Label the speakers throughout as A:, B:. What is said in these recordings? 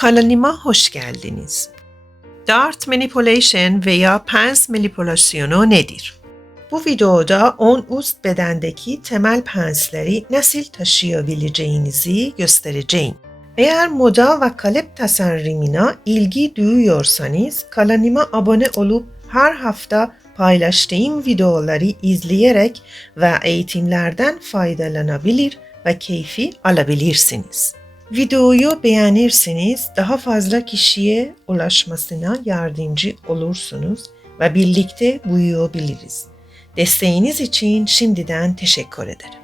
A: Kanalıma hoş geldiniz. Dart manipulation veya pens manipülasyonu nedir? Bu videoda 10 üst bedendeki temel pensleri nasıl taşıyabileceğinizi göstereceğim. Eğer moda ve kalıp tasarımına ilgi duyuyorsanız kanalıma abone olup her hafta paylaştığım videoları izleyerek ve eğitimlerden faydalanabilir ve keyfi alabilirsiniz. Videoyu beğenirseniz daha fazla kişiye ulaşmasına yardımcı olursunuz ve birlikte büyüyebiliriz. Desteğiniz için şimdiden teşekkür ederim.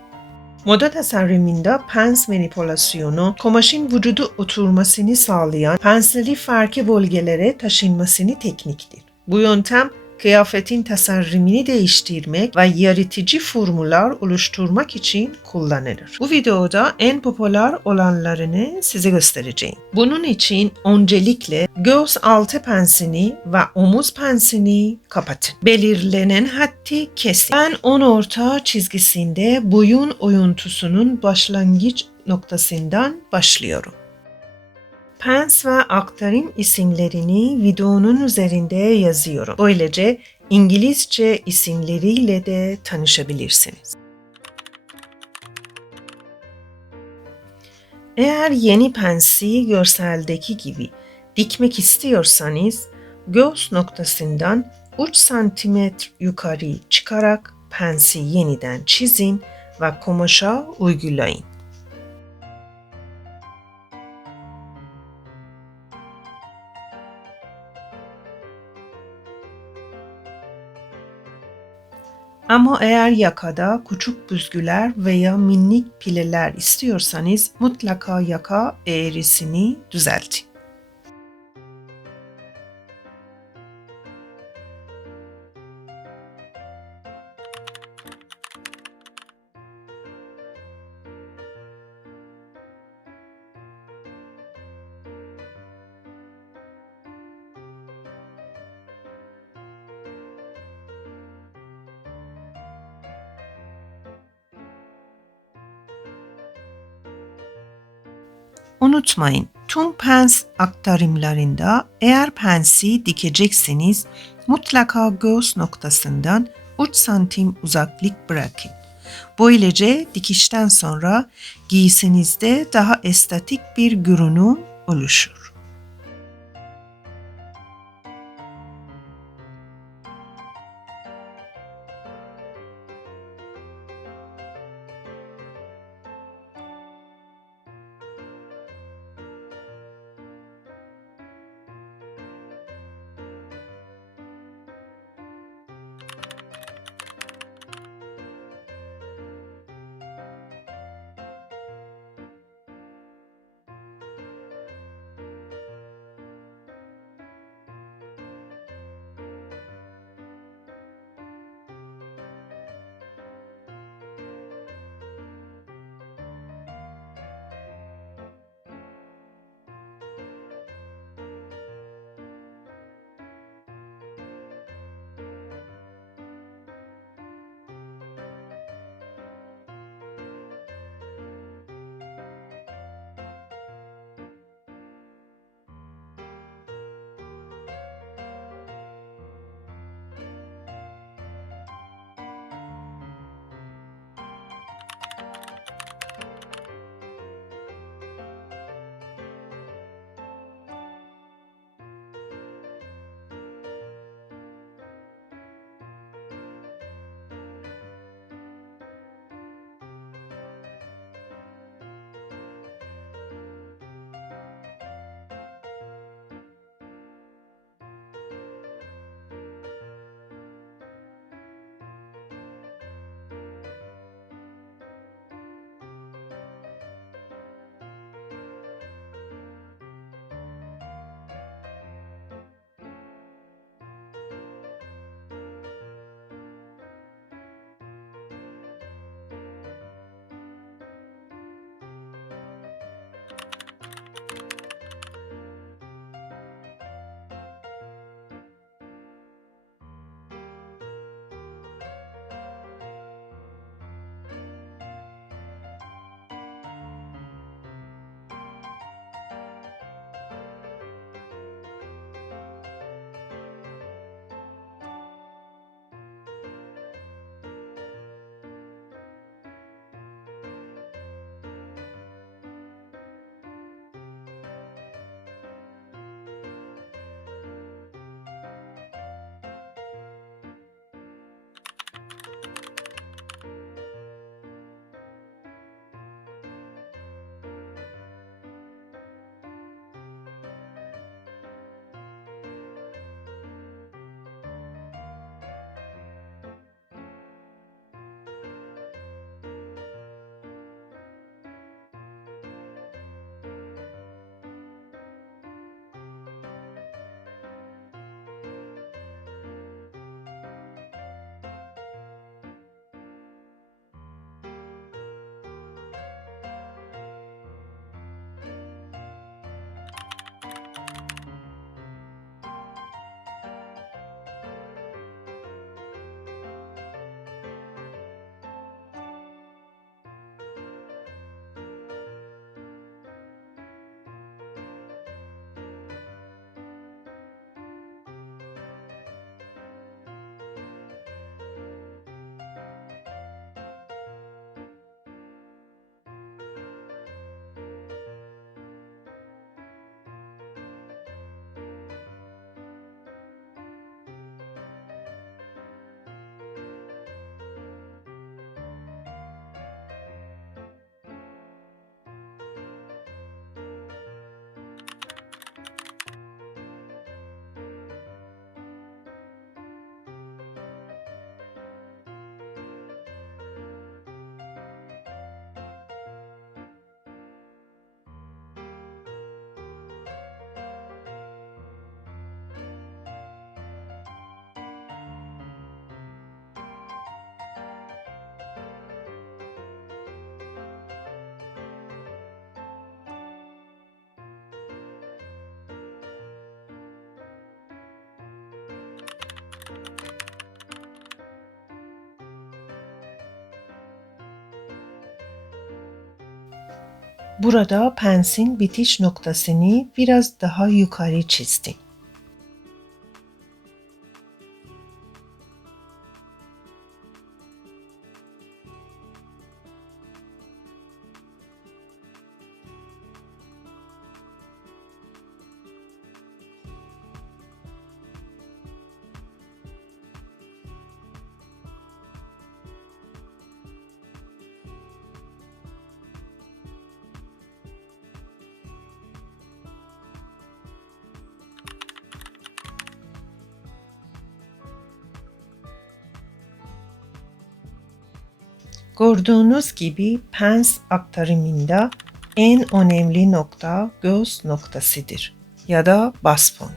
A: Moda tasarımında pens manipülasyonu, kumaşın vücudu oturmasını sağlayan pensleri farklı bölgelere taşınmasını tekniktir. Bu yöntem kıyafetin tasarımını değiştirmek ve yaratıcı formüller oluşturmak için kullanılır. Bu videoda en popüler olanlarını size göstereceğim. Bunun için öncelikle göz altı pensini ve omuz pensini kapatın. Belirlenen hattı kesin. Ben 10 orta çizgisinde boyun oyuntusunun başlangıç noktasından başlıyorum. Pens ve aktarım isimlerini videonun üzerinde yazıyorum. Böylece İngilizce isimleriyle de tanışabilirsiniz. Eğer yeni pensi görseldeki gibi dikmek istiyorsanız göz noktasından 3 cm yukarı çıkarak pensi yeniden çizin ve kumaşa uygulayın. Ama eğer yakada küçük büzgüler veya minik pileler istiyorsanız mutlaka yaka eğrisini düzeltin. Unutmayın, tüm pens aktarımlarında eğer pensi dikecekseniz mutlaka göğüs noktasından 3 santim uzaklık bırakın. Böylece dikişten sonra giysinizde daha estetik bir görünüm oluşur. Burada pensin bitiş noktasını biraz daha yukarı çizdim. Gördüğünüz gibi pens aktarımında en önemli nokta göz noktasıdır ya da bas point.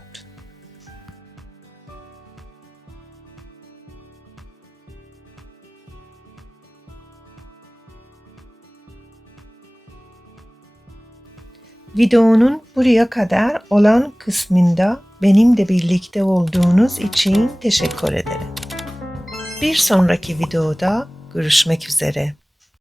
A: Videonun buraya kadar olan kısmında benimle birlikte olduğunuz için teşekkür ederim. Bir sonraki videoda görüşmek üzere.